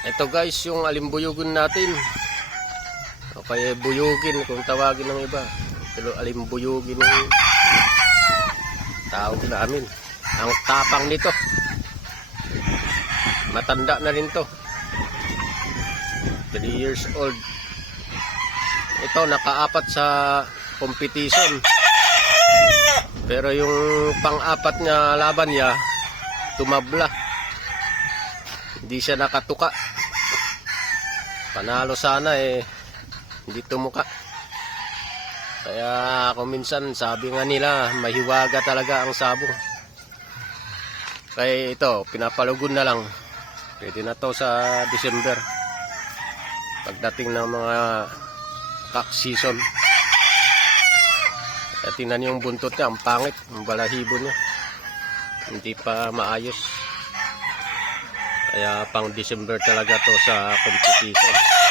Ito guys, yung alimbuyugin natin. O kaya buyugin kung tawagin ng iba. Pero alimbuyugin yung tawag namin. Ang tapang nito. Matanda na rin to. 3 years old. Ito, nakaapat sa competition. Pero yung pang-apat na laban niya, tumabla. Hindi siya nakatuka. Panalo sana eh, hindi tumuka. Kaya kung minsan sabi nga nila, mahiwaga talaga ang sabong. Kaya ito, pinapalugon na lang. Pwede na to sa December. Pagdating ng mga cock season. At tingnan yung buntot niya, ang pangit, ang balahibo niya. Hindi pa maayos. Kaya pang December talaga to sa competition.